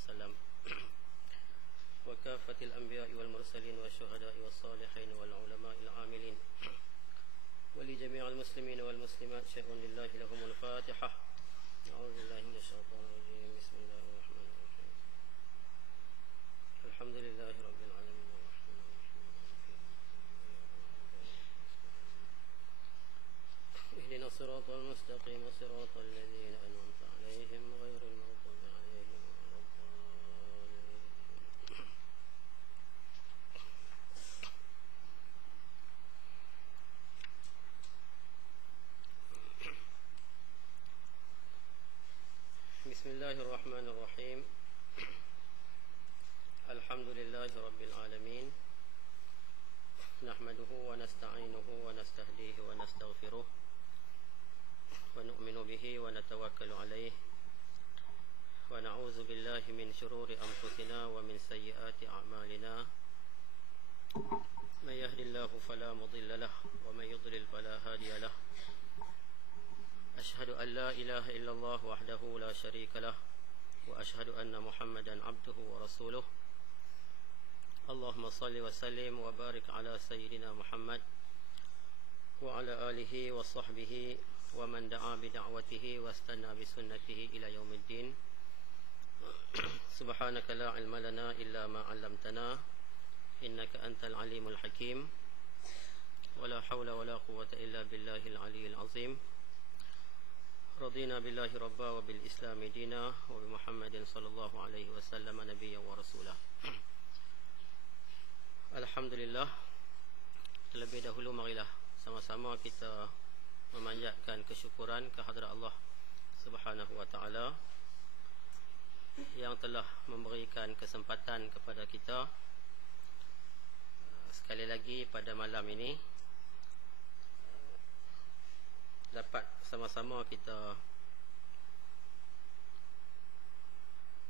وسلم وكافة الأنبياء والمرسلين والشهداء والصالحين والعلماء العاملين ولجميع المسلمين والمسلمات شيء لله لهم الفاتحة. أعوذ بالله من الشيطان الرجيم. بسم الله الرحمن الرحيم. الحمد لله رب العالمين الرحمن الرحيم مالك يوم الدين اهدنا الصراط المستقيم صراط الذين أنعمت عليهم غير المغضوب عليهم ولا الضالين. بسم الله الرحمن الرحيم. الحمد لله رب العالمين نحمده ونستعينه ونستهديه ونستغفره ونؤمن به ونتوكل عليه ونعوذ بالله من شرور أنفسنا ومن سيئات أعمالنا. من يهد الله فلا مضل له ومن يضلل فلا هادي له. أشهد أن لا إله إلا الله وحده لا شريك له وأشهد أن محمدا عبده ورسوله. اللهم صل وسلم وبارك على سيدنا محمد وعلى آله وصحبه ومن دعا بدعوته واستنى بسنته إلى يوم الدين. سبحانك لا علم لنا إلا ما علمتنا إنك أنت العليم الحكيم. ولا حول ولا قوة إلا بالله العلي العظيم. رضينا بالله ربا وبالإسلام دينا وبمحمد صلى الله عليه وسلم نبيا ورسولا. Alhamdulillah. Terlebih dahulu marilah sama-sama kita memanjatkan kesyukuran kehadrat Allah Subhanahu wa taala yang telah memberikan kesempatan kepada kita sekali lagi pada malam ini dapat sama-sama kita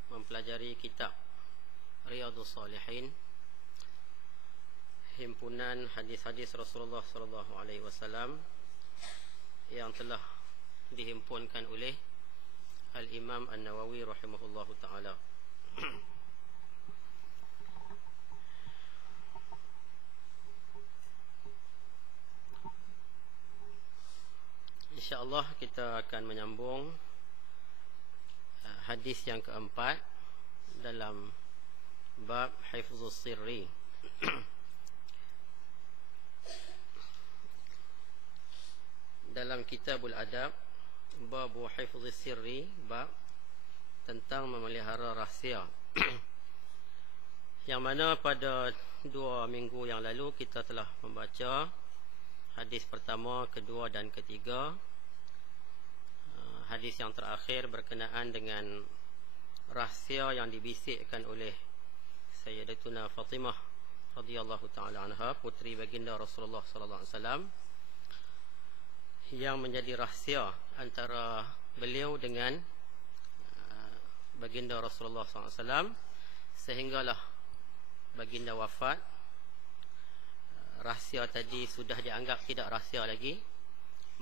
mempelajari kitab Riyadhus Shalihin, himpunan hadis-hadis Rasulullah sallallahu alaihi wasallam yang telah dihimpunkan oleh Al-Imam An-Nawawi rahimahullahu taala. InsyaAllah kita akan menyambung hadis yang keempat dalam bab hifzus sirri. Dalam Kitabul Adab, bab hifzus sirri, bab tentang memelihara rahsia. Yang mana pada 2 minggu yang lalu kita telah membaca hadis pertama, kedua dan ketiga. Hadis yang terakhir berkenaan dengan rahsia yang dibisikkan oleh Sayyidatuna Fatimah radhiyallahu taala anha, puteri baginda Rasulullah sallallahu alaihi wasallam, yang menjadi rahsia antara beliau dengan baginda Rasulullah sallallahu alaihi wasallam sehinggalah baginda wafat. Rahsia tadi sudah dianggap tidak rahsia lagi,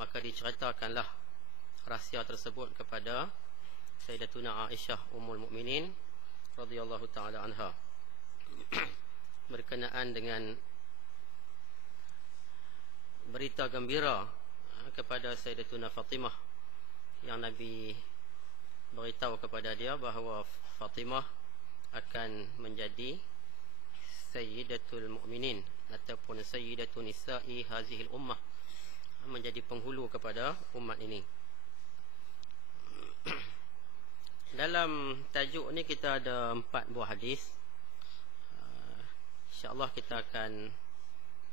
maka diceritakanlah rahsia tersebut kepada Sayyidatuna Aisyah Ummul Mukminin radhiyallahu taala anha berkenaan dengan berita gembira kepada Sayyidatuna Fatimah yang Nabi beritahu kepada dia bahawa Fatimah akan menjadi Sayyidatul Mukminin ataupun Sayyidatun Nisa'i hazihil ummah, menjadi penghulu kepada umat ini. Dalam tajuk ni kita ada 4 buah hadis. InsyaAllah kita akan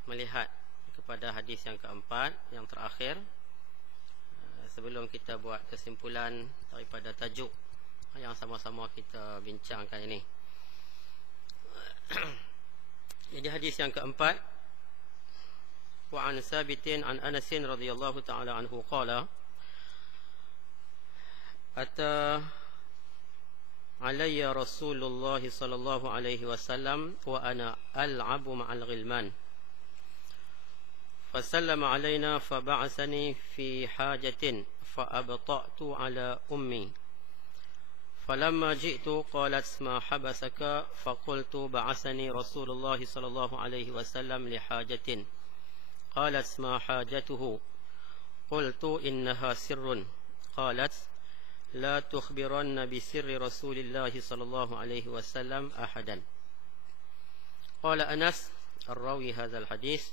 melihat kepada hadis yang keempat, yang terakhir, sebelum kita buat kesimpulan daripada tajuk yang sama-sama kita bincangkan ini. Jadi hadis yang keempat, wa an Sabitin an Anas radhiyallahu ta'ala anhu qala ata alayya Rasulullah sallallahu alaihi wasallam wa ana al'abu ma'al ghilman فسلم علينا فبعثني في حاجة فأبطأت على أمي فلما جئت قالت ما حبسك فقلت بعثني رسول الله صلى الله عليه وسلم لحاجة قالت ما حاجته قلت إنها سر قالت لا تخبرن بسر رسول الله صلى الله عليه وسلم أحدا قال أنس الراوي هذا الحديث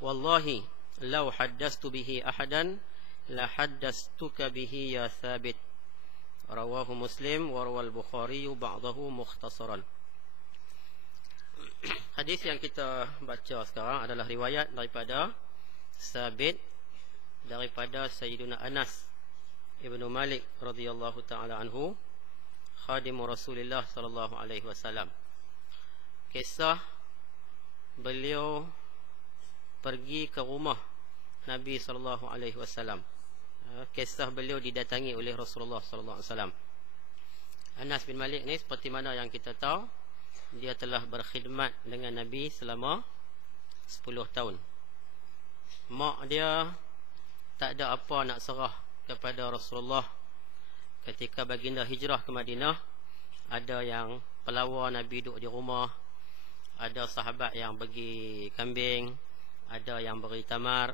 والله لو حدثت به أحدا لحدثتك به يا ثابت رواه مسلم وروى البخاري بعضه مختصرا. Hadis yang kita baca sekarang adalah riwayat daripada Sabit daripada Sayyiduna Anas Ibnu Malik radhiyallahu taala anhu, khadimu Rasulullah sallallahu alaihi wasallam. Kisah beliau pergi ke rumah Nabi sallallahu alaihi wasallam. Kisah beliau didatangi oleh Rasulullah sallallahu alaihi wasallam. Anas bin Malik ni seperti mana yang kita tahu, dia telah berkhidmat dengan Nabi selama 10 tahun. Mak dia tak ada apa nak serah kepada Rasulullah ketika baginda hijrah ke Madinah. Ada yang pelawar Nabi duduk di rumah, ada sahabat yang bagi kambing, ada yang beri tamar.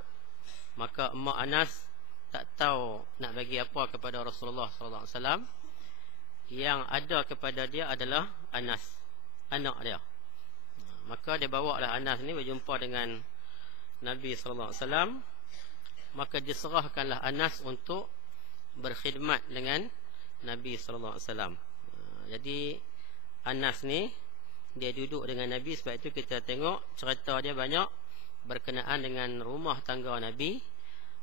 Maka mak Anas tak tahu nak bagi apa kepada Rasulullah sallallahu alaihi wasallam. Yang ada kepada dia adalah Anas, anak dia. Maka dia bawalah Anas ni berjumpa dengan Nabi sallallahu alaihi wasallam. Maka diserahkanlah Anas untuk berkhidmat dengan Nabi sallallahu alaihi wasallam. Jadi Anas ni dia duduk dengan Nabi, sebab itu kita tengok cerita dia banyak berkenaan dengan rumah tangga Nabi,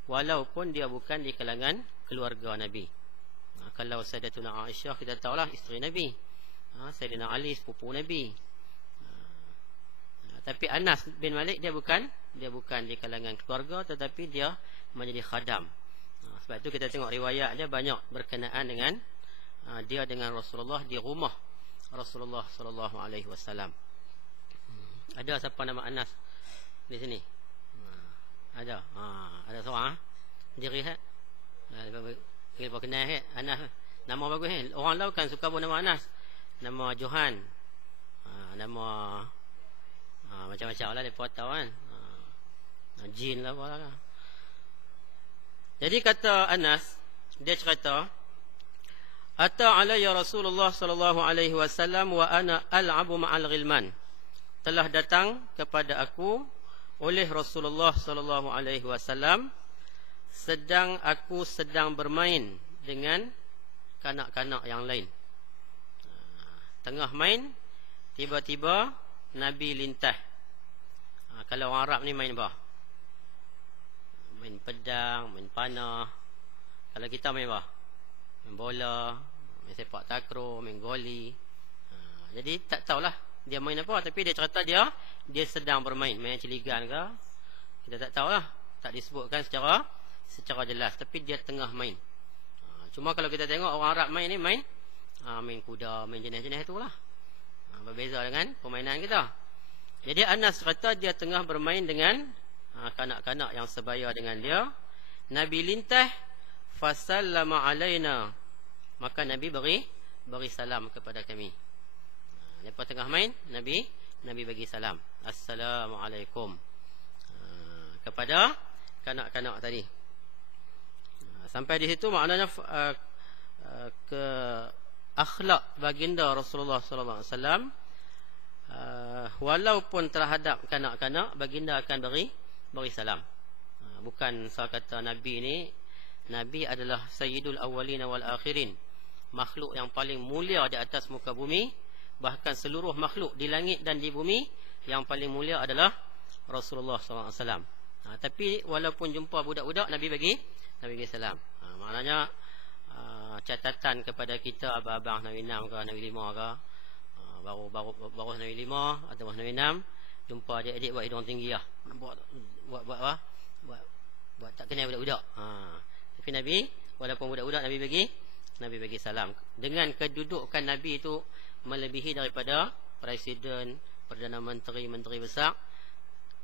walaupun dia bukan di kalangan keluarga Nabi. Kalau Sayyidatuna Aisyah kita tahulah isteri Nabi, Sayyidina Ali sepupu Nabi. Tapi Anas bin Malik dia bukan di kalangan keluarga, tetapi dia menjadi khadam. Sebab itu kita tengok riwayat dia banyak berkenaan dengan dia dengan Rasulullah di rumah Rasulullah sallallahu alaihi wasallam. Ada siapa nama Anas di sini? Ada. Ada seorang diri hat. Dia kenal hat Anas. Nama bagus kan? Orang lain kan suka pun nama Anas. Nama Johan. Nama macam-macam lah depa tahu kan. Jin lah apa lah. Jadi kata Anas, dia cerita, Ata alayya Rasulullah sallallahu alaihi wasallam wa ana al'abu ma'al ghilman. Telah datang kepada aku oleh Rasulullah sallallahu alaihi wasallam sedang bermain dengan kanak-kanak yang lain. Tengah main, tiba-tiba Nabi lintah. Kalau orang Arab ni main apa? Main pedang, main panah. Kalau kita main apa? Main bola, main sepak takraw, main goli. Jadi tak tahulah dia main apa, tapi dia cerita dia sedang bermain, main ciligan ke, kita tak tahulah, tak disebutkan secara jelas, tapi dia tengah main. Cuma kalau kita tengok orang Arab main ni main kuda, main jenis-jenis itulah. Berbeza dengan permainan kita. Jadi Anas cerita dia tengah bermain dengan kanak-kanak yang sebaya dengan dia. Nabi lintah, fasallama alaina. Maka Nabi beri salam kepada kami. Lepas tengah main, Nabi bagi salam, Assalamualaikum, kepada kanak-kanak tadi. Sampai di situ maknanya ke akhlak baginda Rasulullah sallallahu alaihi wasallam. Walaupun terhadap kanak-kanak, baginda akan beri salam. Bukan saya kata Nabi adalah sayyidul awwalin wal akhirin, makhluk yang paling mulia di atas muka bumi. Bahkan seluruh makhluk di langit dan di bumi, yang paling mulia adalah Rasulullah sallallahu alaihi wasallam. Tapi walaupun jumpa budak-budak, Nabi bagi salam. Maknanya catatan kepada kita abang-abang Nabi 6 ke Nabi 5 ke, baru Nabi 5 atau Nabi 6, jumpa adik-adik buat hidung tinggi lah, buat tak kenal budak-budak. Tapi Nabi, walaupun budak-budak, Nabi bagi salam. Dengan kedudukan Nabi itu melebihi daripada presiden, perdana menteri, menteri besar.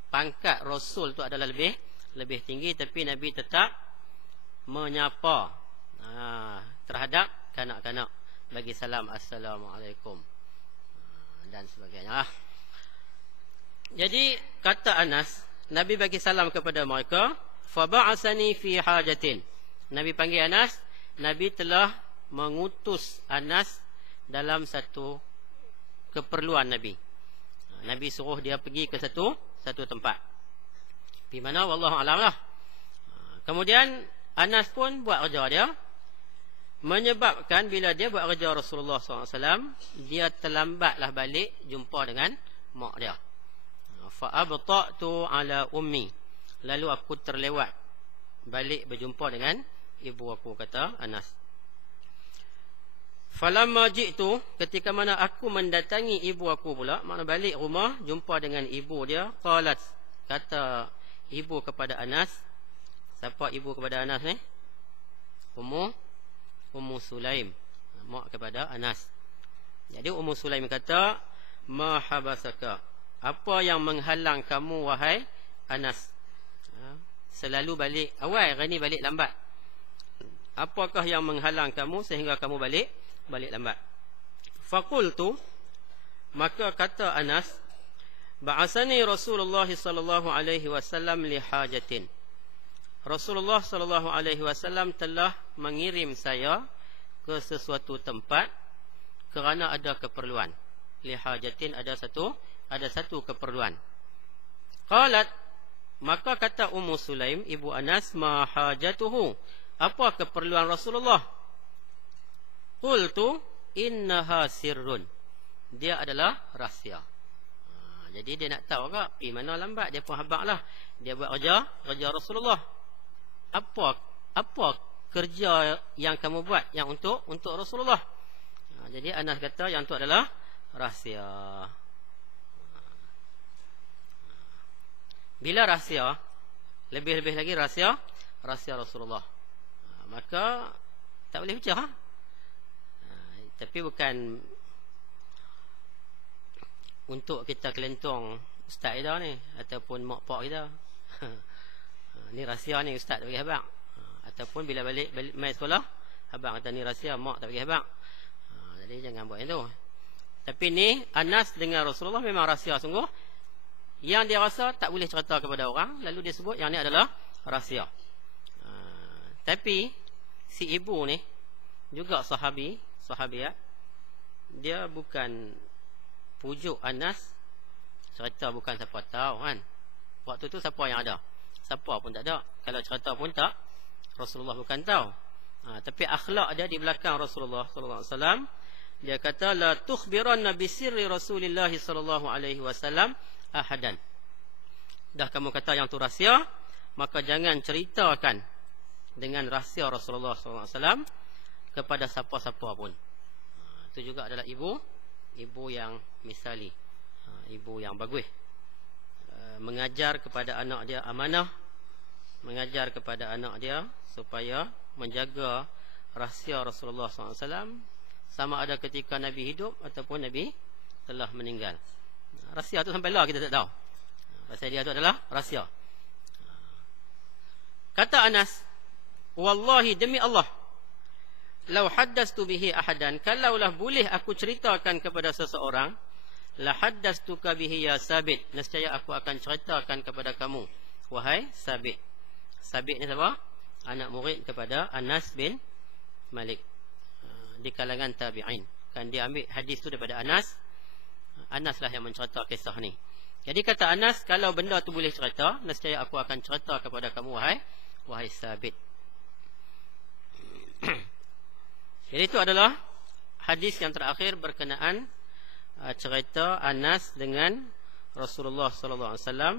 Pangkat Rasul itu adalah lebih tinggi, tapi Nabi tetap menyapa terhadap kanak-kanak. bagi salam assalamualaikum dan sebagainya. Jadi kata Anas, Nabi bagi salam kepada mereka, fa ba'asani fi hajatin. Nabi panggil Anas, Nabi telah mengutus Anas dalam satu keperluan Nabi. Nabi suruh dia pergi ke satu tempat. Di mana wallahu a'lam lah. Kemudian Anas pun buat kerja dia, menyebabkan bila dia buat kerja Rasulullah SAW, dia terlambatlah balik jumpa dengan mak dia. Fa abta'tu ala ummi. Lalu aku terlewat balik berjumpa dengan ibu aku, kata Anas. Falamma ji'tu, ketika mana aku mendatangi ibu aku pula, makna balik rumah jumpa dengan ibu dia, qalat, kata ibu kepada Anas. Siapa ibu kepada Anas ni? Ummu Sulaim, mak kepada Anas. Jadi Ummu Sulaim kata, ma habasaka, apa yang menghalang kamu wahai Anas? Selalu balik awal, hari ni balik lambat. Apakah yang menghalang kamu sehingga kamu balik lambat? Faqultu, maka kata Anas, ba'asani Rasulullah sallallahu alaihi wasallam li hajatin. Rasulullah sallallahu alaihi wasallam telah mengirim saya ke sesuatu tempat kerana ada keperluan. Li hajatin, ada satu keperluan. Qalat, maka kata Ummu Sulaim, ibu Anas, ma hajatuhu, apa keperluan Rasulullah? Qultu innaha sirrun, dia adalah rahsia. Jadi dia nak tahu ke pergi mana lambat, dia pun habaq lah. Dia buat kerja Rasulullah. Apa kerja yang kamu buat yang untuk Rasulullah? Jadi Anas kata yang itu adalah rahsia. Bila rahsia, lebih-lebih lagi rahsia Rasulullah, maka tak boleh pecah. Tapi bukan untuk kita kelentong ustaz kita ni, ataupun mak pak kita. Ni rahsia ni ustaz tak bagi habaq. Ataupun bila balik mai sekolah, habaq kata ni rahsia, mak tak bagi habaq. Jadi jangan buat itu. Tapi ni Anas dengan Rasulullah memang rahsia sungguh. Yang dia rasa tak boleh cerita kepada orang, lalu dia sebut yang ni adalah rahsia. Tapi si ibu ni juga sahabiat, dia bukan pujuk Anas, cerita bukan siapa tahu kan. Waktu tu siapa yang ada? Siapa pun tak ada. Kalau cerita pun tak, Rasulullah bukan tahu. Tapi akhlak dia di belakang Rasulullah sallallahu alaihi wasallam, dia kata la tukhbiranna bi sirri Rasulillah sallallahu alaihi wasallam ahadan. Dah kamu kata yang tu rahsia, maka jangan ceritakan dengan rahsia Rasulullah SAW kepada siapa-siapa pun. Itu juga adalah ibu yang misali, ibu yang bagus. Mengajar kepada anak dia amanah, mengajar kepada anak dia supaya menjaga rahsia Rasulullah SAW, sama ada ketika Nabi hidup ataupun Nabi telah meninggal. Rahsia tu sampai lah kita tak tahu. Pasal dia tu adalah rahsia. Kata Anas, wallahi demi Allah, lau haddastu bihi ahadan, kalaulah boleh aku ceritakan kepada seseorang, la haddastuka bihi ya Sabit, nescaya aku akan ceritakan kepada kamu wahai Sabit. Sabit ni siapa? Anak murid kepada Anas bin Malik, di kalangan tabi'in. Kan dia ambil hadis tu daripada Anas. Anas lah yang mencerita kisah ni. Jadi kata Anas, kalau benda tu boleh cerita, nescaya aku akan cerita kepada kamu wahai Sabit. Jadi itu adalah hadis yang terakhir berkenaan cerita Anas dengan Rasulullah sallallahu alaihi wasallam,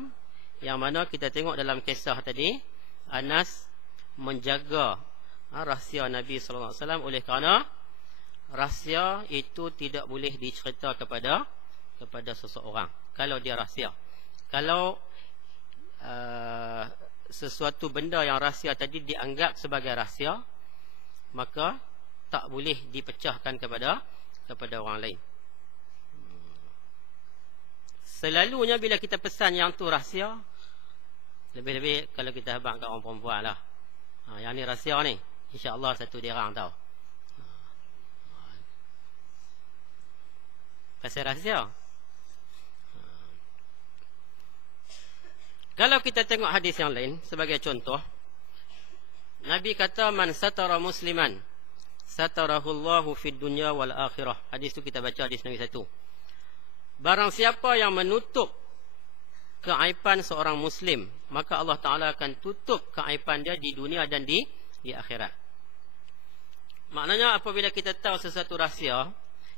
yang mana kita tengok dalam kisah tadi, Anas menjaga rahsia Nabi sallallahu alaihi wasallam oleh kerana rahsia itu tidak boleh dicerita kepada seseorang kalau dia rahsia. Kalau sesuatu benda yang rahsia tadi dianggap sebagai rahsia, maka tak boleh dipecahkan kepada orang lain. Selalunya bila kita pesan yang tu rahsia, lebih-lebih kalau kita habaq kat orang perempuan lah, yang ni rahsia ni, insya-Allah satu dirang tahu. Pasal rahsia. Kalau kita tengok hadis yang lain sebagai contoh, Nabi kata man satara musliman satarahullahu fid dunya wal akhirah. Hadis tu kita baca hadis Nabi 1. Barang siapa yang menutup keaiban seorang muslim, maka Allah Taala akan tutup keaiban dia di dunia dan di akhirat. Maknanya apabila kita tahu sesuatu rahsia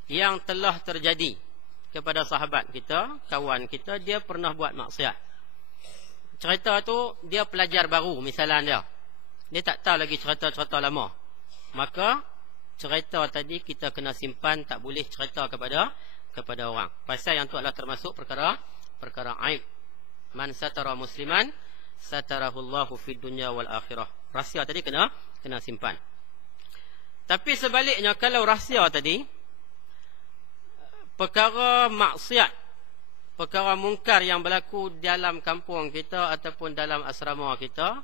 yang telah terjadi kepada sahabat kita, kawan kita, dia pernah buat maksiat. Cerita tu dia pelajar baru misalnya dia tak tahu lagi cerita-cerita lama. Maka cerita tadi kita kena simpan, tak boleh cerita kepada orang. Pasal yang tu adalah termasuk perkara aib. Man satara musliman satarahullahu fid dunya wal akhirah. Rahsia tadi kena simpan. Tapi sebaliknya, kalau rahsia tadi perkara maksiat, perkara mungkar yang berlaku dalam kampung kita ataupun dalam asrama kita,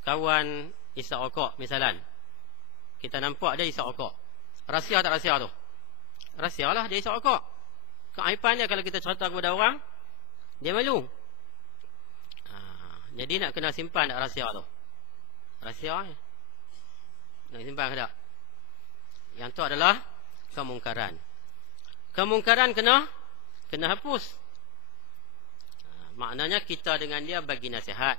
kawan isap rokok misalan, kita nampak dia isap rokok. Rahsia tak rahsia tu? Rahsia lah, dia isap rokok. Keaiban dia kalau kita cerita kepada orang, dia malu. Jadi nak kena simpan tak rahsia tu? Rahsia nak simpan ke tak? Yang tu adalah kemungkaran. Kemungkaran kena hapus. Maknanya kita dengan dia bagi nasihat.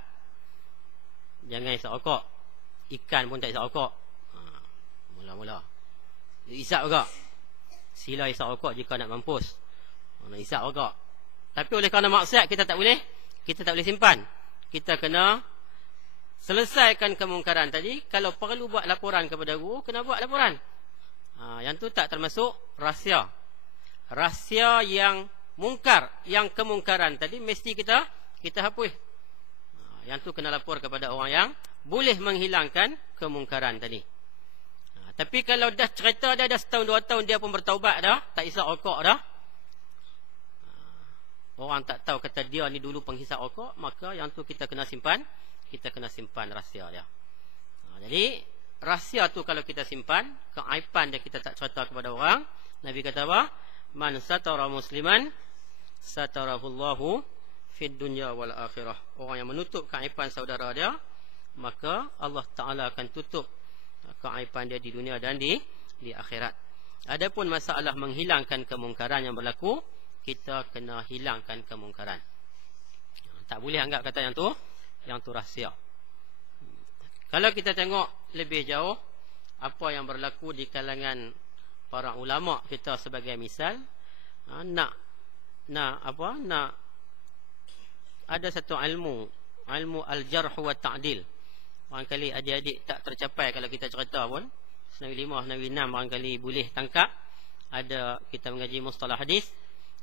Jangan isap rokok. Ikan pun tak isap rokok. Mula-mula dia isap juga. Sila isap rokok jika nak mampus. Nak isap rokok. Tapi oleh kerana maksiat kita tak boleh simpan. Kita kena selesaikan kemungkaran tadi. Kalau perlu buat laporan kepada guru, kena buat laporan. Yang tu tak termasuk rahsia. Rahsia yang mungkar, yang kemungkaran tadi mesti kita hapus. Yang tu kena lapor kepada orang yang boleh menghilangkan kemungkaran tadi. Tapi kalau dah cerita dia dah setahun 2 tahun dia pun bertaubat dah, tak isap rokok dah, orang tak tahu kata dia ni dulu penghisap rokok, maka yang tu kita kena simpan rahsia dia. Jadi rahsia tu kalau kita simpan, keaiban dia kita tak cerita kepada orang. Nabi kata apa? Man satara musliman satarahullahu fid dunya wal akhirah. Orang yang menutup keaiban saudara dia, maka Allah Taala akan tutup keaiban dia di dunia dan di akhirat. Adapun masalah menghilangkan kemungkaran yang berlaku, kita kena hilangkan kemungkaran. Tak boleh anggap kata yang tu rahsia. Kalau kita tengok lebih jauh apa yang berlaku di kalangan para ulama kita sebagai misal, nak ada satu ilmu al-jarh wa ta'dil. Barangkali adik-adik tak tercapai kalau kita cerita pun. Senawi 5, senawi 6 barangkali boleh tangkap. Ada kita mengaji mustalah hadis,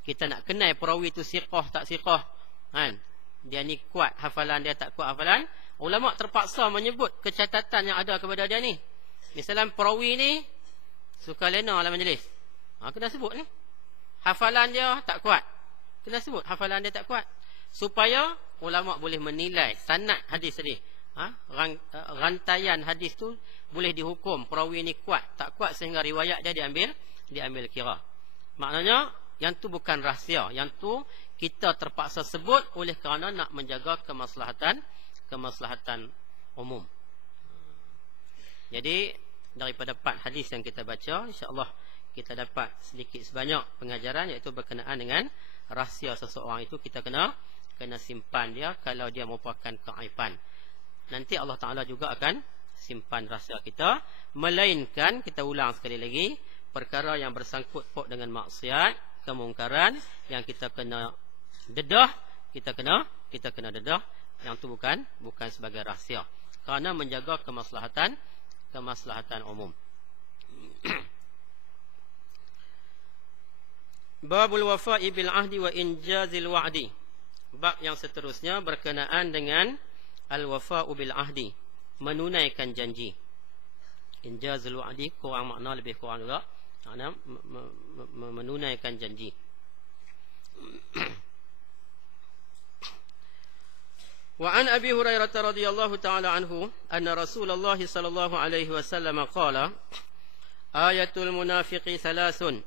kita nak kenal perawi tu siqah tak siqah, kan? Dia ni kuat hafalan, dia tak kuat hafalan. Ulama terpaksa menyebut kecatatan yang ada kepada dia ni. Misalnya perawi ni suka lena dalam majlis, kena sebut ni. Hafalan dia tak kuat, kena sebut hafalan dia tak kuat, supaya ulama boleh menilai sanad hadis tadi. Rantaian hadis tu boleh dihukum perawi ni kuat tak kuat, sehingga riwayat dia diambil kira. Maknanya yang tu bukan rahsia, yang tu kita terpaksa sebut oleh kerana nak menjaga kemaslahatan umum. Jadi daripada 4 hadis yang kita baca, insya-Allah kita dapat sedikit sebanyak pengajaran, iaitu berkenaan dengan rahsia seseorang itu kita kena simpan dia kalau dia merupakan keaiban. Nanti Allah Ta'ala juga akan simpan rahsia kita. Melainkan, kita ulang sekali lagi, perkara yang bersangkut paut dengan maksiat, kemungkaran, yang kita kena dedah, kita kena dedah. Yang tu bukan sebagai rahsia, kerana menjaga kemaslahatan umum. Babul wafa'i bil ahdi wa injazil wa'di. Bab yang seterusnya berkenaan dengan al-wafa'u bil ahdi, menunaikan janji. Injazul wa'di kurang makna, lebih kurang juga makna menunaikan janji. Wa an Abi Hurairah radhiyallahu ta'ala anhu anna Rasulullah sallallahu alaihi wasallam qala ayatul munafiqi thalathun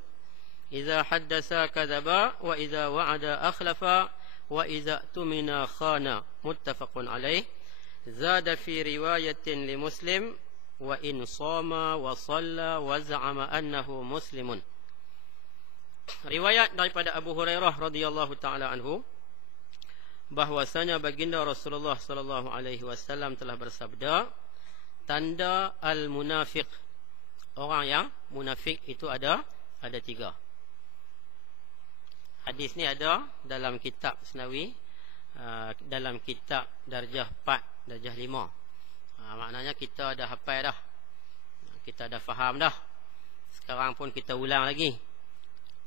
Idza haddasa kadzaba wa idza wa'ada akhlafa wa idza tumina khana. Muttafaqun alaih. Zada fi riwayatin li Muslim wa in shama wa shalla wa za'ama annahu muslimun. Riwayat daripada Abu Hurairah radhiyallahu taala anhu bahwasanya baginda Rasulullah sallallahu alaihi wasallam telah bersabda, tanda al-munafiq, orang yang munafik itu ada 3. Hadis ni ada dalam kitab Asnawi, dalam kitab darjah 4, darjah 5. Maknanya kita dah hafal dah, kita dah faham dah. Sekarang pun kita ulang lagi.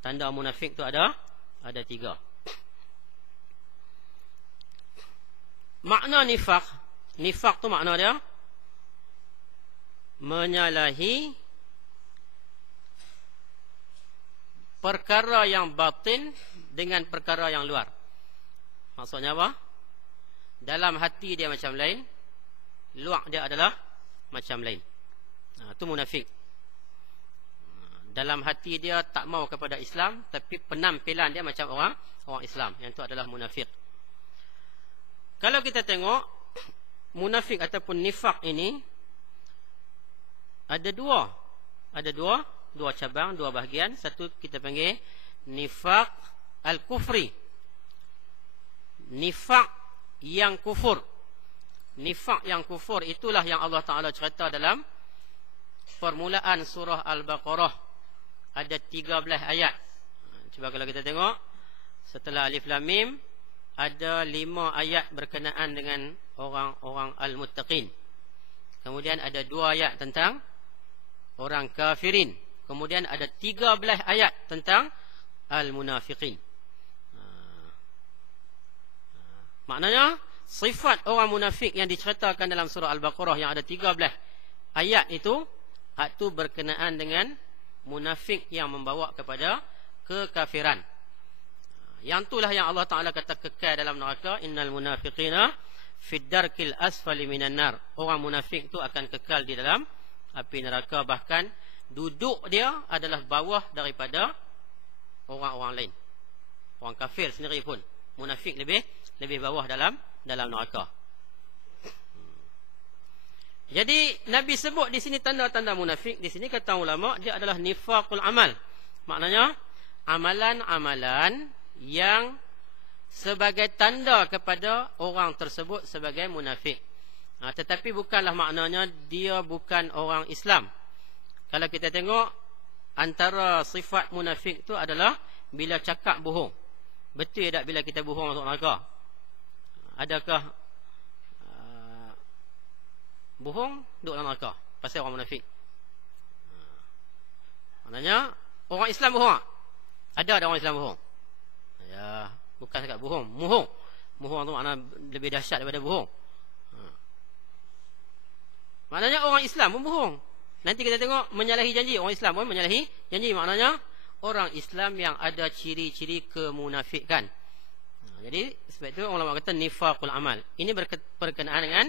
Tanda munafik tu ada 3. Makna nifaq, nifaq tu makna dia menyalahi perkara yang batin dengan perkara yang luar. Maksudnya apa? Dalam hati dia macam lain, luar dia adalah macam lain. Itu munafik. Dalam hati dia tak mau kepada Islam, tapi penampilan dia macam orang Islam. Yang itu adalah munafik. Kalau kita tengok munafik ataupun nifaq ini ada dua cabang, 2 bahagian. Satu kita panggil nifaq al-kufri, nifaq yang kufur. Nifaq yang kufur itulah yang Allah Ta'ala cerita dalam permulaan surah Al-Baqarah. Ada 13 ayat. Cuba kalau kita tengok, setelah Alif Lam Mim ada 5 ayat berkenaan dengan orang-orang al-muttaqin. Kemudian ada 2 ayat tentang orang kafirin. Kemudian ada 13 ayat tentang al-munafiqin. Maknanya sifat orang munafik yang diceritakan dalam surah Al-Baqarah yang ada 13 ayat itu berkenaan dengan munafik yang membawa kepada kekafiran. Yang itulah yang Allah Ta'ala kata kekal dalam neraka. Innal munafiqina fid darkil asfali minan nar. Orang munafik itu akan kekal di dalam api neraka. Bahkan duduk dia adalah bawah daripada orang-orang lain. Orang kafir sendiri pun munafik lebih bawah dalam neraka. Jadi Nabi sebut di sini tanda-tanda munafik. Di sini kata ulama dia adalah nifaqul amal. Maknanya amalan-amalan yang sebagai tanda kepada orang tersebut sebagai munafik. Tetapi bukanlah maknanya dia bukan orang Islam. Kalau kita tengok, antara sifat munafik itu adalah bila cakap bohong. Betul tak bila kita bohong masuk neraka? Adakah bohong duduk dalam neraka pasal orang munafik? Maknanya orang Islam bohong. Ada orang Islam bohong? Ya, bukan cakap bohong, mohong. Mohong tu makna lebih dahsyat daripada bohong. Maknanya orang Islam pun bohong. Nanti kita tengok menyalahi janji. Orang Islam pun menyalahi janji. Maknanya orang Islam yang ada ciri-ciri kemunafikan. Jadi sebab itu ulama kata nifaqul amal. Ini berkenaan dengan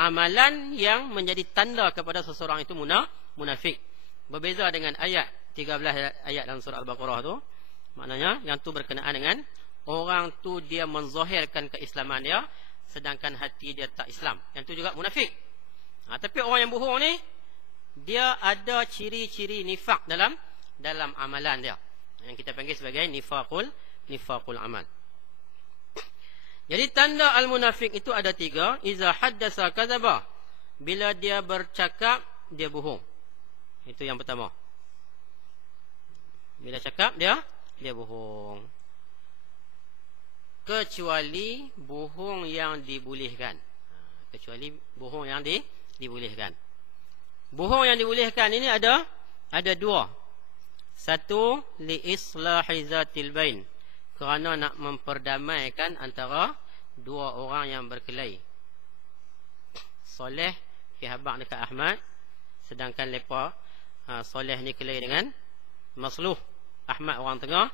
amalan yang menjadi tanda kepada seseorang itu munafik. Berbeza dengan ayat 13 ayat dalam surah Al-Baqarah tu. Maknanya yang tu berkenaan dengan orang tu dia menzahirkan keislaman dia, sedangkan hati dia tak Islam. Yang tu juga munafik. Tapi orang yang bohong ni, dia ada ciri-ciri nifaq dalam amalan dia, yang kita panggil sebagai nifaqul amal. Jadi tanda al-munafik itu ada 3. Iza haddasa kadzaba, bila dia bercakap dia bohong. Itu yang pertama. Bila cakap dia bohong. Kecuali bohong yang dibolehkan. Kecuali bohong yang dibolehkan. Bohong yang dibolehkan ini ada 2. Satu, li islahi zatil bain, kerana nak memperdamaikan antara 2 orang yang berkelahi. Soleh pihak dekat Ahmad, sedangkan lepa Soleh ni kelahi dengan Masluh. Ahmad orang tengah.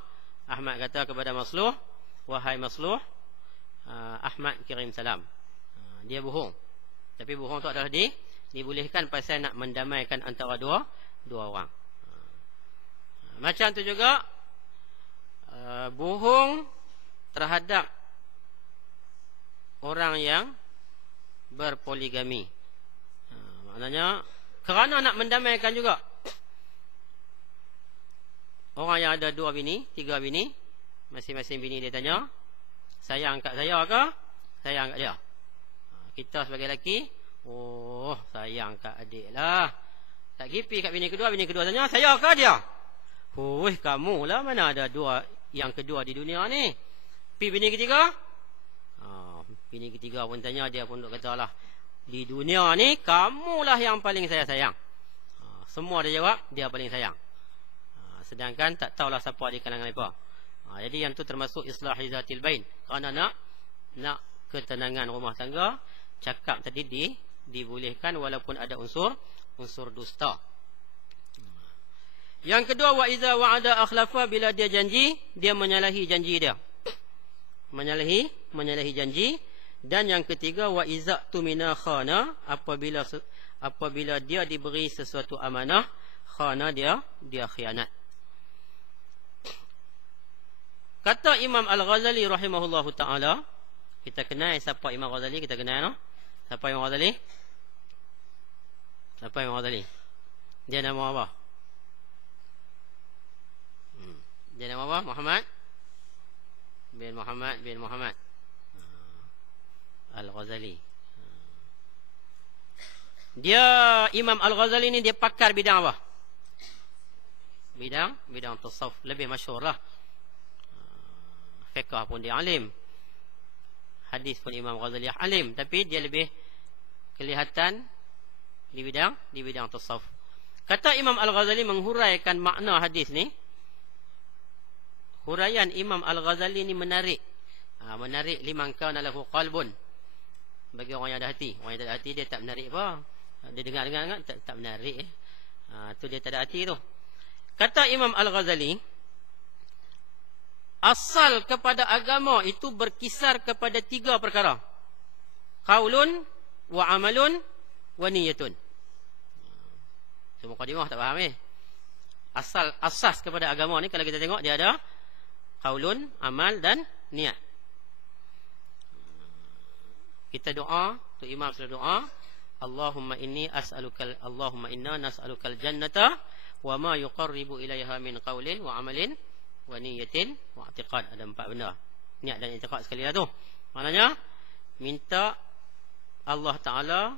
Ahmad kata kepada Masluh, wahai Masluh, Ahmad kirim salam. Dia bohong. Tapi bohong tu adalah dibolehkan pasal nak mendamaikan antara dua orang. Macam tu juga bohong terhadap orang yang berpoligami. Maknanya kerana nak mendamaikan juga. Orang yang ada 2 bini, 3 bini, masing-masing bini dia tanya, sayang kat saya ke? Sayang kat dia. Kita sebagai lelaki, oh sayang kat adik lah. Tak gipi kat bini kedua tanya, saya ke dia? Hui, kamu lah, mana ada 2 yang kedua di dunia ni. Pi bini ketiga? Bini ketiga pun tanya, dia pun kata lah, di dunia ni kamulah yang paling saya sayang. Semua dia jawab, dia paling sayang. Sedangkan tak tahulah siapa di kalangan mereka. Jadi yang tu termasuk islahi zatil bain. Kerana nak ketenangan rumah tangga, cakap tadi dibolehkan walaupun ada unsur dusta. Yang kedua, wa iza wa'ada akhlafa, bila dia janji, dia menyalahi janji dia. Menyalahi janji. Dan yang ketiga, wa iza tumina khana, apabila dia diberi sesuatu amanah, khana dia khianat. Kata Imam Al-Ghazali rahimahullahu ta'ala, kita kenal siapa Imam Ghazali? Kita kenal, no? Siapa Imam Ghazali? Dia nama apa? Dia nama apa? Muhammad bin Muhammad Al-Ghazali. Dia Imam Al-Ghazali ni dia pakar bidang apa? Bidang tasawuf, lebih masyhur lah. Fiqh pun dia alim. Hadis pun Imam Ghazali alim, tapi dia lebih kelihatan di bidang tasawuf. Kata Imam Al-Ghazali menghuraikan makna hadis ni. Huraian Imam Al-Ghazali ni menarik. Menarik liman kana lahu qalbun. Bagi orang yang ada hati. Orang yang tak ada hati dia tak menarik apa. Dia dengar tak menarik. Tu dia tak ada hati tu. Kata Imam Al-Ghazali, asal kepada agama itu berkisar kepada 3 perkara. Qaulun wa amalun wa niyatun. Itu mukadimah, tak faham asas kepada agama ni kalau kita tengok dia ada qaulun, amal dan niat. Kita doa, tu imam sudah doa, Allahumma inna nas'alukal jannata wa ma yuqarribu ilaiha min qaulin wa amalin wa niyatin wa i'tiqad. Ada 4 benda. Niat dan i'tiqad sekali lah tu. Maknanya minta Allah Ta'ala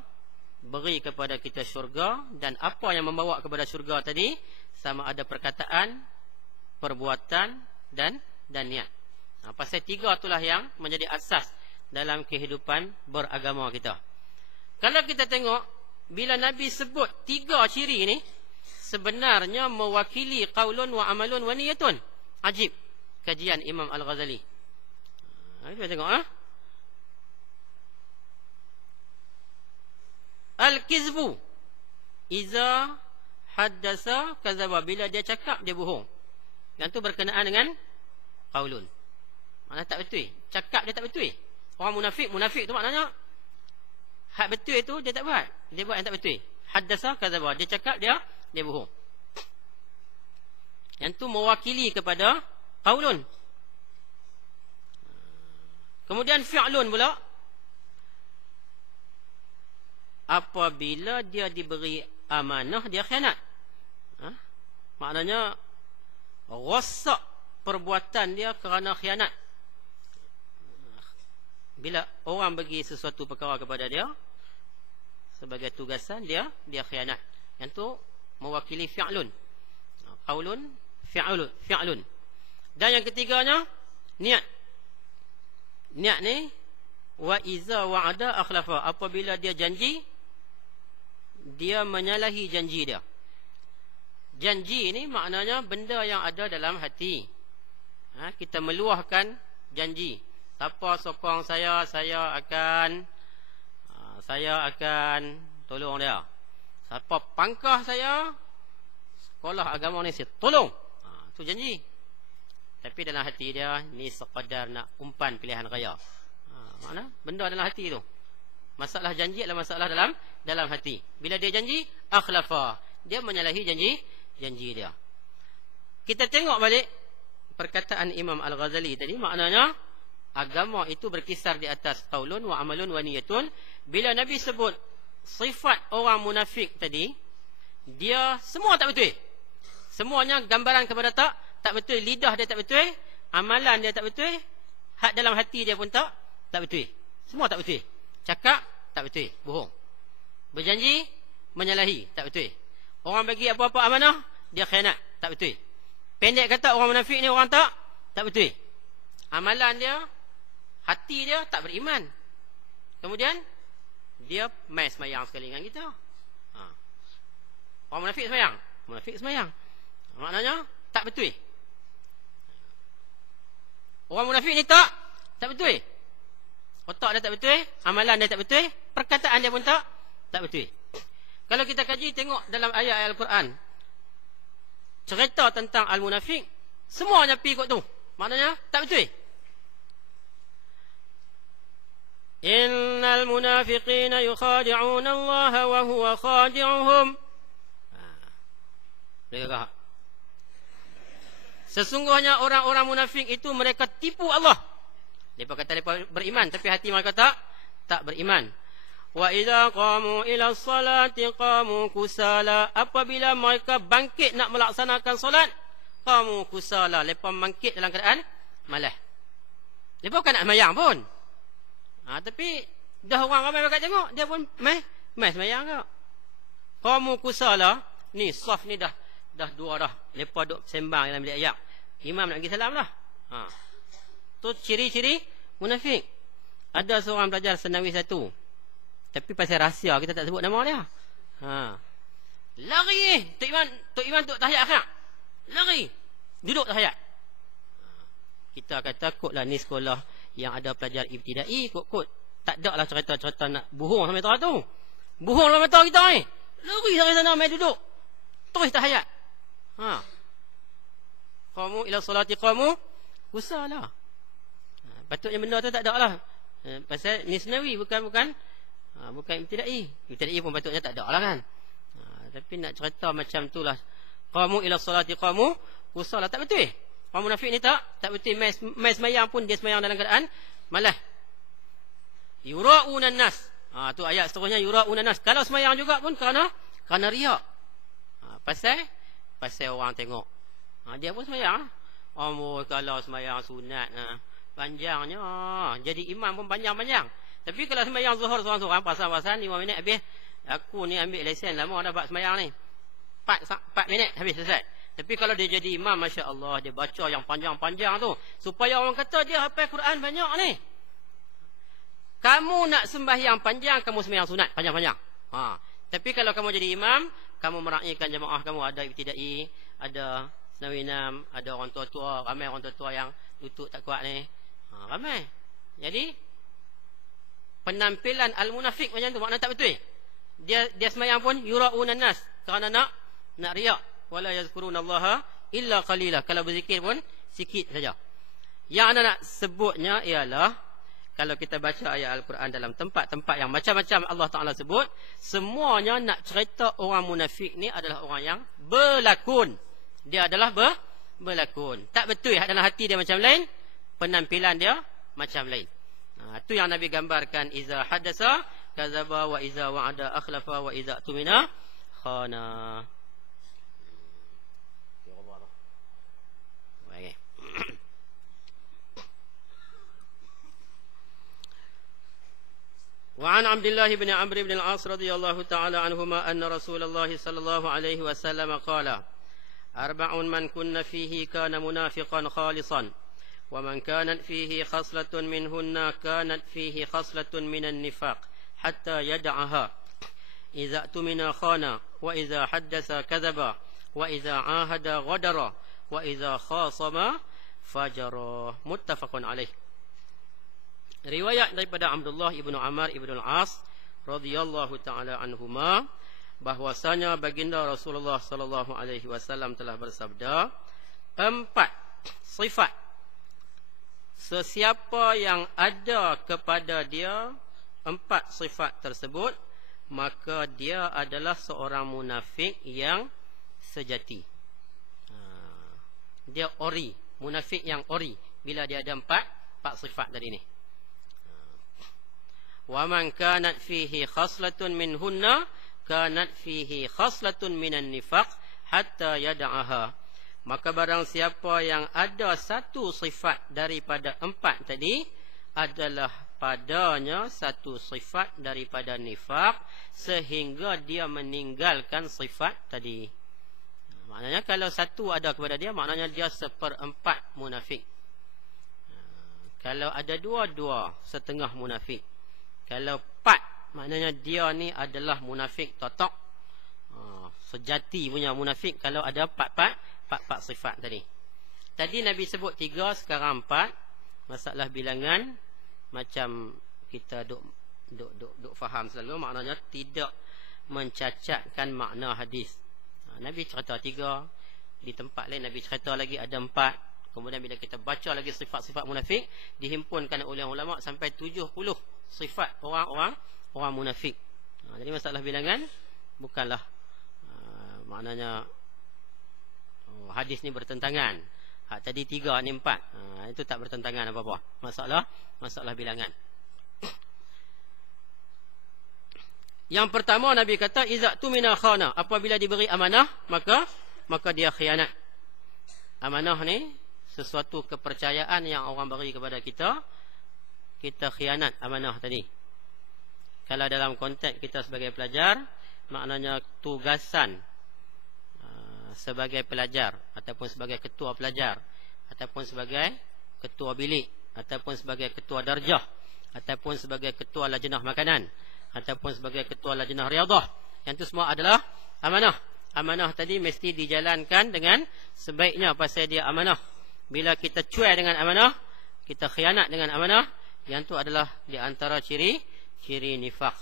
beri kepada kita syurga, dan apa yang membawa kepada syurga tadi sama ada perkataan, perbuatan dan niat. Pasal 3 itulah yang menjadi asas dalam kehidupan beragama kita. Kalau kita tengok, bila Nabi sebut 3 ciri ni, sebenarnya mewakili qaulun wa amalun wa niyatun. Ajib kajian Imam Al-Ghazali. Kita tengok Al-kizbu iza haddasa kazaba, bila dia cakap dia bohong. Dan tu berkenaan dengan qaulun. Maknanya tak betul. Cakap dia tak betul. Orang munafik tu maknanya hak betul itu dia tak buat. Dia buat yang tak betul. Haddasa kazaba, dia cakap dia bohong. Yang tu mewakili kepada qaulun. Kemudian fi'lun pula, apabila dia diberi amanah dia khianat. Maknanya rosak perbuatan dia kerana khianat. Bila orang bagi sesuatu perkara kepada dia sebagai tugasan, dia khianat. Yang tu mewakili fi'lun. Qaulun, fi'lun. Dan yang ketiganya niat. Niat ni wa iza wa'ada akhlafa, apabila dia janji dia menyalahi janji dia. Janji ni maknanya benda yang ada dalam hati. Kita meluahkan janji. Siapa sokong saya akan tolong dia. Siapa pangkah saya, sekolah agama ni saya tolong. Tu janji. Tapi dalam hati dia ni sekadar nak umpan pilihan raya. Mana benda dalam hati tu. Masalah janji adalah masalah dalam hati. Bila dia janji, akhlafa, dia menyalahi janji dia. Kita tengok balik perkataan Imam Al-Ghazali tadi, maknanya agama itu berkisar di atas qaulun wa amalun wa niyatun. Bila Nabi sebut sifat orang munafik tadi, dia semua tak betul. Semuanya gambaran kepada tak betul. Lidah dia tak betul, amalan dia tak betul, dalam hati dia pun tak betul. Semua tak betul. Cakap tak betul, bohong. Berjanji menyalahi, tak betul. Orang bagi apa-apa amanah, dia khianat, tak betul. Pendek kata, orang munafik ni orang tak betul. Amalan dia, hati dia tak beriman. Kemudian dia mai semayang sekali dengan kita. Orang munafik semayang, maknanya tak betul. Orang munafik ni tak betul. Otak dia tak betul, amalan dia tak betul, perkataan dia pun tak betul. Kalau kita kaji, tengok dalam ayat Al-Quran, cerita tentang al-munafik, semuanya pergi ikut tu. Maknanya tak betul. Innal munafiqina yukhadi'una Allah wa huwa khadi'uhum. Dengar. Sesungguhnya orang-orang munafik itu mereka tipu Allah. Mereka kata mereka beriman, tapi hati mereka tak beriman. Wa idza qamu ila salati qamu kusala. Apabila mereka bangkit nak melaksanakan solat, qamu kusala, mereka bangkit dalam keadaan malas. Mereka bukan nak sembahyang pun. Tapi dah orang ramai mereka tengok, dia pun mai sembahyang ke. Qamu kusala, ni saf ni dah dua dah. Mereka duk sembang dalam bilik ayat. Imam nak bagi salam lah. Tu ciri-ciri munafik. Ada seorang pelajar Senawi 1, tapi pasal rahsia kita tak sebut nama dia. Lari Tok Iman duduk tahiyat akhirat. Lari, duduk tahiyat. Kita kata kotlah ni sekolah yang ada pelajar ibtidai, kot. Tak ada lah cerita-cerita nak bohong sama mereka tu. Bohong sama mereka kita ni. Lari dari sana, main duduk, terus tahiyat. Qamu ila salati qamu kusala. Patutnya benda tu tak ada lah. Pasal ni Senawi, bukan ibtidai. Ibtidai pun patutnya tak ada lah kan. Tapi nak cerita macam tu lah. Qamu ila salati qamu kusala, tak betul. Orang munafik ni tak betul. Mai semayang pun dia semayang dalam keadaan malas. Yura'unan nas. Tu ayat seterusnya, yura'unan nas. Kalau semayang juga pun kerana riak. Pasal orang tengok. Dia pun semayang. Kalau semayang sunat panjangnya, jadi imam pun panjang-panjang. Tapi kalau semayang zuhur seorang-seorang, pasal-pasal 5 minit habis. Aku ni ambil lesen lama dah buat semayang ni, 4 minit habis selesai. Tapi kalau dia jadi imam, Masya Allah, dia baca yang panjang-panjang tu, supaya orang kata dia hafal Quran banyak ni. Kamu nak sembahyang panjang, kamu sembahyang sunat panjang-panjang. Tapi kalau kamu jadi imam, kamu meraihkan jemaah kamu, ada ibtidai, ada Senawi 6, ada orang tua-tua, ramai orang tua-tua yang lutut tak kuat ni. Ramai. Jadi penampilan al-munafik macam tu, makna tak betul. Dia semayang pun yura'unan nas, kerana nak riak. Wala yazkurunallaha illa qalila. Kalau berzikir pun sikit saja. Yang anda nak sebutnya ialah, kalau kita baca ayat Al-Quran dalam tempat-tempat yang macam-macam Allah Ta'ala sebut, semuanya nak cerita orang munafik ni adalah orang yang berlakon. Dia adalah berlakon. Tak betul dalam hati dia macam lain, penampilan dia macam lain. Itu yang Nabi gambarkan, iza hadasa kazaba, wa iza wa'ada akhlafa, wa iza tumina khana. وعن عبد الله بن عمرو بن العاص رضي الله تعالى عنهما أن رسول الله صلى الله عليه وسلم قال: 4 من كن فيه كان منافقا خالصا، ومن كانت فيه خصلة منهن كانت فيه خصلة من النفاق حتى يدعها. إذا اؤتمن خان، وإذا حدث كذب، وإذا عاهد غدر، وإذا خاصم فجر. متفق عليه. Riwayat daripada Abdullah ibnu Amr ibnu al-As radhiyallahu taala anhuma, bahwasanya baginda Rasulullah sallallahu alaihi wasallam telah bersabda, 4 sifat sesiapa yang ada kepada dia 4 sifat tersebut, maka dia adalah seorang munafik yang sejati. Dia ori munafik yang ori, bila dia ada empat sifat tadi ni. Wa man kanat fihi khaslatun minhunna kanat fihi khaslatun minan nifaq hatta yad'aha. Maka barang siapa yang ada satu sifat daripada empat tadi, adalah padanya satu sifat daripada nifaq sehingga dia meninggalkan sifat tadi. Maknanya kalau satu ada kepada dia, maknanya dia seperempat munafik. Kalau ada dua, setengah munafik. Kalau empat, maknanya dia ni adalah munafik totok, sejati punya munafik. Kalau ada empat sifat tadi. Tadi Nabi sebut 3, sekarang 4. Masalah bilangan macam kita duk faham selalu, maknanya tidak mencacatkan makna hadis. Nabi cerita 3, di tempat lain Nabi cerita lagi ada 4. Kemudian bila kita baca lagi sifat-sifat munafik, dihimpunkan oleh ulama sampai 70 sifat orang munafik. Jadi masalah bilangan bukanlah maknanya hadis ni bertentangan. Tadi 3 ni 4. Itu tak bertentangan apa-apa. Masalah bilangan. Yang pertama Nabi kata iza tumina khana, apabila diberi amanah maka dia khianat. Amanah ni sesuatu kepercayaan yang orang beri kepada kita khianat amanah tadi. Kalau dalam konteks kita sebagai pelajar, maknanya tugasan sebagai pelajar, ataupun sebagai ketua pelajar, ataupun sebagai ketua bilik, ataupun sebagai ketua darjah, ataupun sebagai ketua lajnah makanan, ataupun sebagai ketua lajnah riadah, yang itu semua adalah amanah. Amanah tadi mesti dijalankan dengan sebaiknya pasal dia amanah. Bila kita cuai dengan amanah, kita khianat dengan amanah, yang itu adalah di antara ciri nifaq.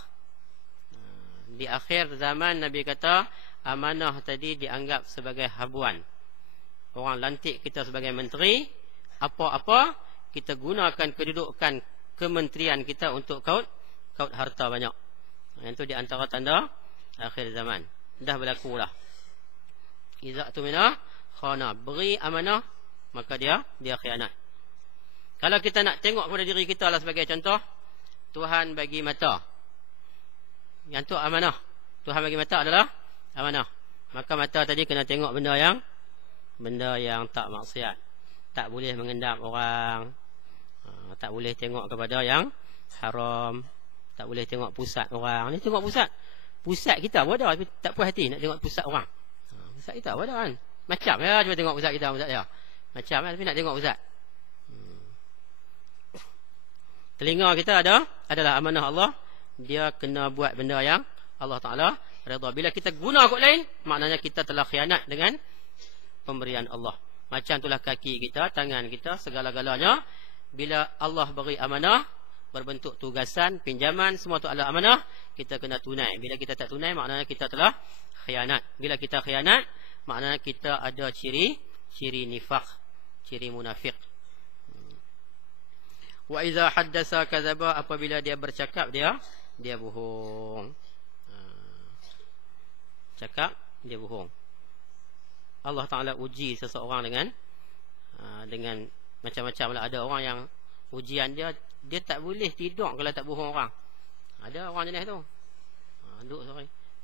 Di akhir zaman Nabi kata amanah tadi dianggap sebagai habuan. Orang lantik kita sebagai menteri, apa-apa kita gunakan kedudukan kementerian kita untuk kaut harta banyak. Yang itu di antara tanda akhir zaman. Dah berlaku dah. Iza tumina khana, beri amanah maka dia khianat. Kalau kita nak tengok kepada diri kita lah sebagai contoh, Tuhan bagi mata. Yang tu amanah. Tuhan bagi mata adalah amanah. Maka mata tadi kena tengok benda yang tak maksiat. Tak boleh mengendap orang. Tak boleh tengok kepada yang haram. Tak boleh tengok pusat orang. Ni tengok pusat. Pusat kita pun ada, tapi tak puas hati nak tengok pusat orang. Pusat kita pun ada kan. Macam ya, cuba tengok pusat kita, pusat dia. Macam ya, tapi nak tengok pusat. Telinga kita adalah amanah Allah. Dia kena buat benda yang Allah Ta'ala redha. Bila kita guna kot lain, maknanya kita telah khianat dengan pemberian Allah. Macam itulah kaki kita, tangan kita, segala-galanya. Bila Allah beri amanah, berbentuk tugasan, pinjaman, semua itu adalah amanah, kita kena tunai. Bila kita tak tunai, maknanya kita telah khianat. Bila kita khianat, maknanya kita ada ciri nifaq, ciri munafik. Wa iza haddasa kadzaba, apabila dia bercakap dia bohong. Cakap dia bohong. Allah Taala uji seseorang dengan macam-macam lah. Ada orang yang ujian dia tak boleh tidur kalau tak bohong orang. Ada orang jenis tu.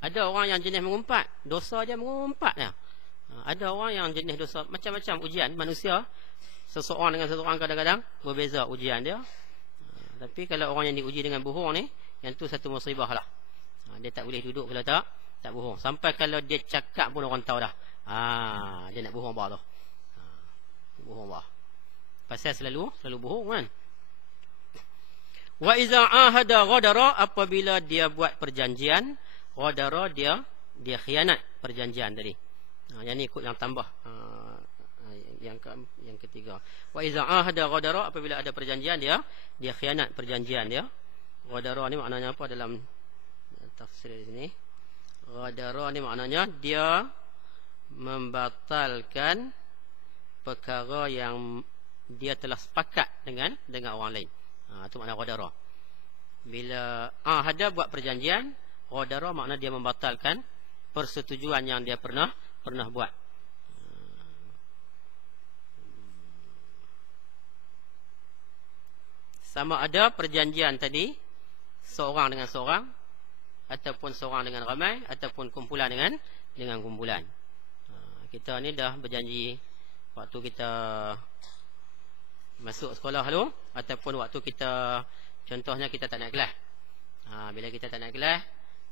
Ada orang yang jenis mengumpat, dosa dia mengumpat ya. Ada orang yang jenis dosa, macam-macam ujian manusia. Seseorang dengan seseorang kadang-kadang berbeza ujian dia. Tapi kalau orang yang diuji dengan bohong ni, yang tu satu musibah lah. Dia tak boleh duduk kalau tak bohong. Sampai kalau dia cakap pun orang tahu dah. Dia nak bohong bah tu. Bohong bah. Pasal selalu bohong kan. Wa iza ahada ghadara, apabila dia buat perjanjian, ghadara dia khianat perjanjian tadi. Yang ni ikut yang tambah. Yang ketiga. Wa iza ahada ghadara, apabila ada perjanjian dia khianat perjanjian dia. Ghadara ni maknanya apa dalam tafsir di sini? Ghadara ni maknanya dia membatalkan perkara yang dia telah sepakat dengan orang lain. Itu makna ghadara. Bila ahada buat perjanjian, ghadara makna dia membatalkan persetujuan yang dia pernah buat. sama ada perjanjian tadi seorang dengan seorang, ataupun seorang dengan ramai, ataupun kumpulan dengan kumpulan. Kita ni dah berjanji waktu kita masuk sekolah dulu, ataupun waktu kita, contohnya kita tak naik kelas. Bila kita tak naik kelas,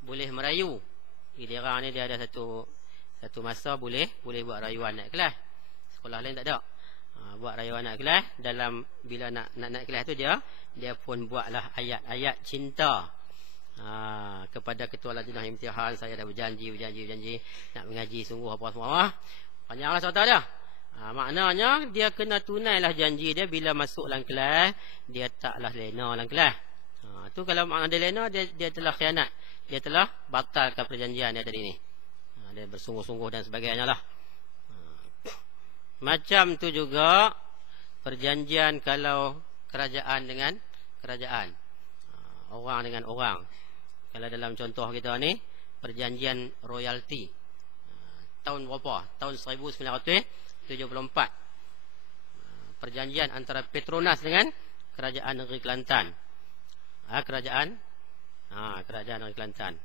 boleh merayu. Dia orang ni dia ada satu masa boleh buat rayuan naik kelas. Sekolah lain tak ada. Buat rayuan naik kelas, dalam bila nak naik kelas tu dia pun buatlah ayat-ayat cinta kepada ketua lajnah imtihan. Saya dah berjanji nak mengaji sungguh apa semua. Panjanglah cerita dia. Maknanya dia kena tunailah janji dia bila masuk dalam kelas, dia taklah lena dalam kelas. Tu kalau makna dia lena, dia telah khianat. Dia telah batalkan perjanjian dia tadi ni. Dia bersungguh-sungguh dan sebagainya lah. Macam tu juga perjanjian kalau kerajaan dengan kerajaan, orang dengan orang. Kalau dalam contoh kita ni, perjanjian royalty tahun berapa? Tahun 1974. Perjanjian antara Petronas dengan kerajaan negeri Kelantan. Kerajaan negeri Kelantan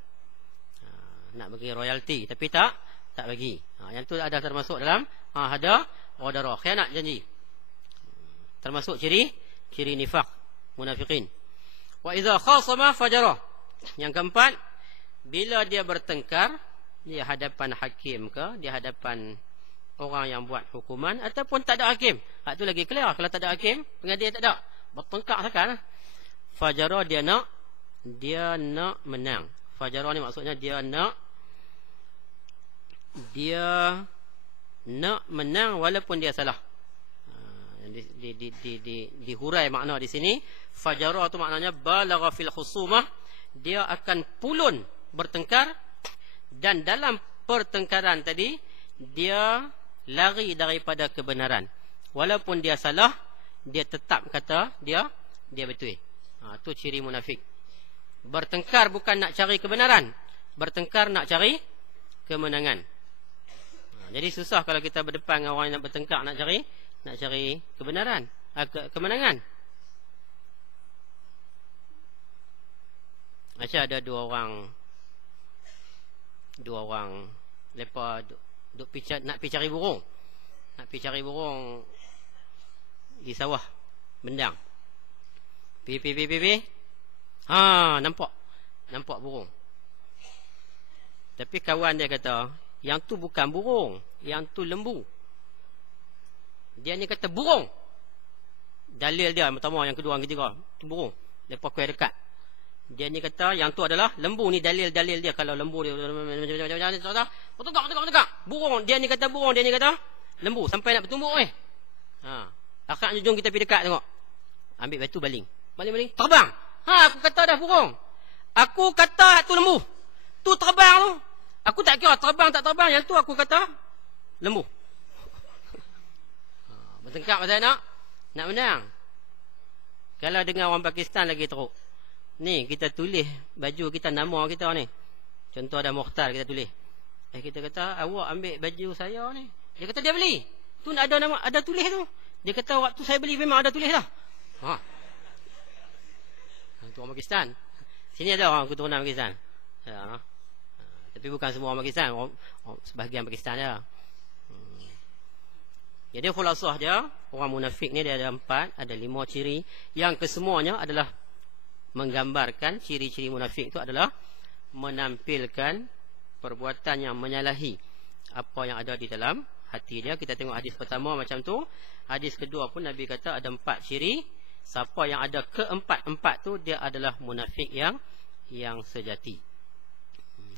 nak bagi royalty, tapi tak bagi. Yang tu ada termasuk dalam ada Ghadarah, khianat janji. Termasuk ciri nifaq, munafiqin. Wa idza khasama fajara. Yang keempat, bila dia bertengkar di hadapan hakim ke, di hadapan orang yang buat hukuman, ataupun tak ada hakim. Hak tu lagi clear. Kalau tak ada hakim, pengadil tak ada, bertengkar sakan. Fajara, dia nak menang. Fajara ni maksudnya dia nak menang walaupun dia salah. Dihurai makna di sini. Fajara tu maknanya balagha fil khusumah, dia akan pulun bertengkar, dan dalam pertengkaran tadi dia lari daripada kebenaran. Walaupun dia salah, dia tetap kata dia betul. Tu ciri munafik. Bertengkar bukan nak cari kebenaran, bertengkar nak cari kemenangan. Jadi susah kalau kita berdepan dengan orang yang nak bertengkar, nak cari kebenaran, kemenangan. Macam ada dua orang lepa nak pergi cari burung. Nak pergi cari burung di sawah bendang. Pi. Nampak burung. Tapi kawan dia kata, yang tu bukan burung, yang tu lembu. Dia ni kata burung. Dalil dia pertama, yang kedua, yang ketiga, tu burung. Lepas kuih dekat. Dia ni kata yang tu adalah lembu. Ni dalil dia. Kalau lembu dia bertegak. Burung, dia ni kata burung, dia ni kata lembu. Sampai nak bertumbuk akhirnya jom kita pergi dekat tengok. Ambil batu baling. Terbang. Aku kata dah burung. Aku kata tu lembu. Tu terbang tu. Aku tak kira terbang tak terbang, yang tu aku kata lembu. Bertengkar pasal nak menang. Kalau dengan orang Pakistan lagi teruk. Ni kita tulis baju kita, nama kita ni. Contoh ada Mukhtar, kita tulis. Kita kata awak ambil baju saya ni. Dia kata dia beli. Tu ada nama, ada tulis tu. Dia kata waktu saya beli memang ada tulis dah. Itu orang Pakistan. Sini ada orang keturunan Pakistan. Tapi bukan semua orang Pakistan, sebahagian Pakistan dia. Jadi khulasah dia, orang munafik ni dia ada 4, ada 5 ciri. Yang kesemuanya adalah menggambarkan ciri-ciri munafik itu adalah menampilkan perbuatan yang menyalahi apa yang ada di dalam hati dia. Kita tengok hadis pertama macam tu. Hadis kedua pun Nabi kata ada 4 ciri. Siapa yang ada keempat-empat tu, dia adalah munafik yang sejati.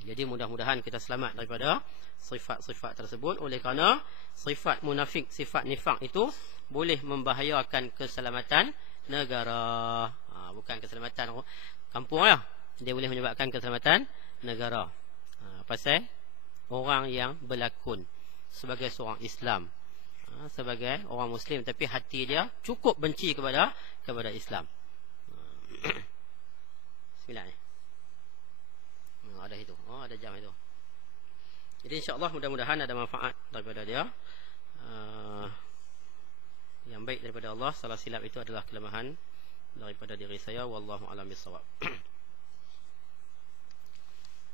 Jadi mudah-mudahan kita selamat daripada sifat-sifat tersebut. Oleh kerana sifat munafik, sifat nifaq itu boleh membahayakan keselamatan negara. Bukan keselamatan kampung lah. Dia boleh menyebabkan keselamatan negara. Pasal orang yang berlakon sebagai seorang Islam, sebagai orang Muslim, tapi hati dia cukup benci kepada Islam. Bismillah ni. Ada itu. Ada jam itu. Jadi insya-Allah mudah-mudahan ada manfaat daripada dia. Yang baik daripada Allah. Salah silap itu adalah kelemahan daripada diri saya. Wallahu a'lam bissawab.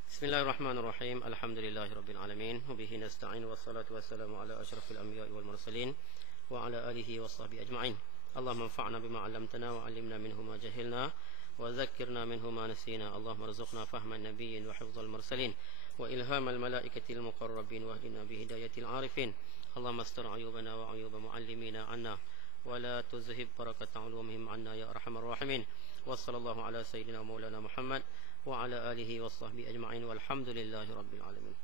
Bismillahirrahmanirrahim. Alhamdulillahirabbil alamin. Wabihi nasta'in wassalatu wassalamu ala asyrafil anbiya'i wal mursalin wa ala alihi washabbihi ajma'in. Allahumma anfa'na bima 'allamtana wa 'allimna minhu ma jahilna wa dhakkirna minhu ma nasina. Allahumma arzuqna fahman nabiyyin wa hifdzal mursalin wa ilhamal malaikatil muqarrabin wa hdina bi hidayatil 'arifin. Allahumma astur 'uyubana wa 'uyuba mu'allimina 'anna wa la tuzhib barakata 'ulumihim 'anna ya arhamar rahimin. Wa sallallahu ala sayyidina wa maulana Muhammad wa ala alihi wa sahbihi ajma'in walhamdulillahi rabbil alamin.